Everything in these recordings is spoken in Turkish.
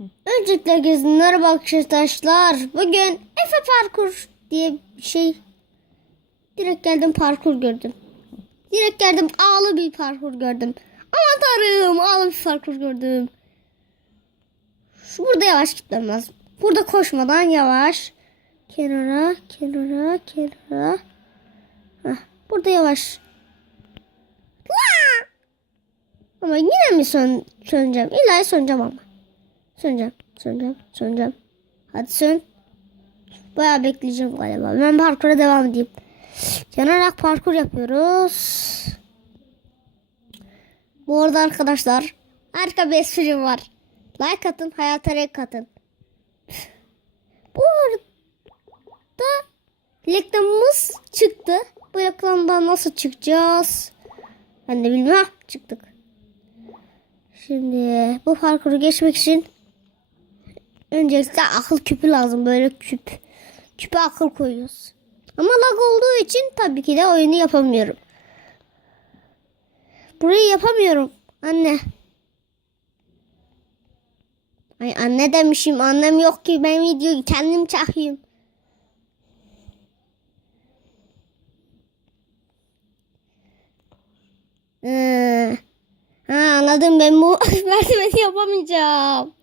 Öncelikle herkese merhaba arkadaşlar. Bugün Efe Parkur diye bir şey. Direkt geldim parkur gördüm. Direkt geldim ağlı bir parkur gördüm. Aman tanrım ağlı bir parkur gördüm. Şu burada yavaş gitmem lazım. Burada koşmadan yavaş. Kenara, kenara, kenara. Heh, burada yavaş. Ama yine mi sön söneceğim? İlla söneceğim ama. Söneceğim, söneceğim, söneceğim. Hadi sön. Bayağı bekleyeceğim galiba. Ben parkura devam edeyim. Yanarak parkur yapıyoruz. Bu arada arkadaşlar harika bir esprim var. Like atın, hayata renk atın. Bu arada reklamımız çıktı. Bu reklamdan nasıl çıkacağız? Ben de bilmem. Çıktık. Şimdi bu parkuru geçmek için öncelikle akıl küpü lazım. Böyle küp. Küpe akıl koyuyoruz. Ama lag olduğu için tabii ki de oyunu yapamıyorum. Burayı yapamıyorum. Anne. Ay anne demişim. Annem yok ki. Ben videoyu kendim çakayım. Ee, ha, anladım ben bu merdiveni yapamayacağım.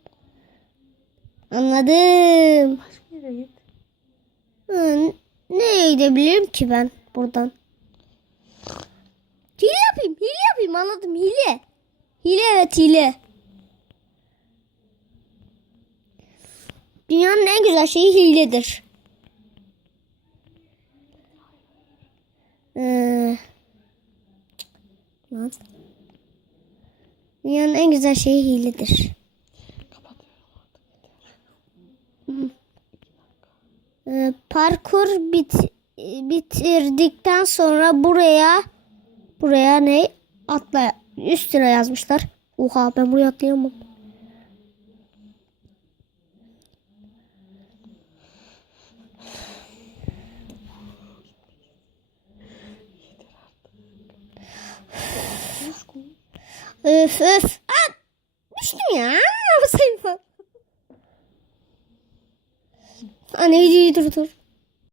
Anladım. Başka yere git. Hı, nereye gidebilirim ki ben buradan? Hile yapayım, hile yapayım anladım hile. Hile evet hile. Dünyanın en güzel şeyi hiledir. Ee. Dünyanın en güzel şeyi hiledir. Ee, parkur bit bitirdikten sonra buraya buraya ne atla üstüne yazmışlar. Oha ben buraya atlayamam. Öf öf. Aa, düştüm ya. Ben? Anne videoyu durdur.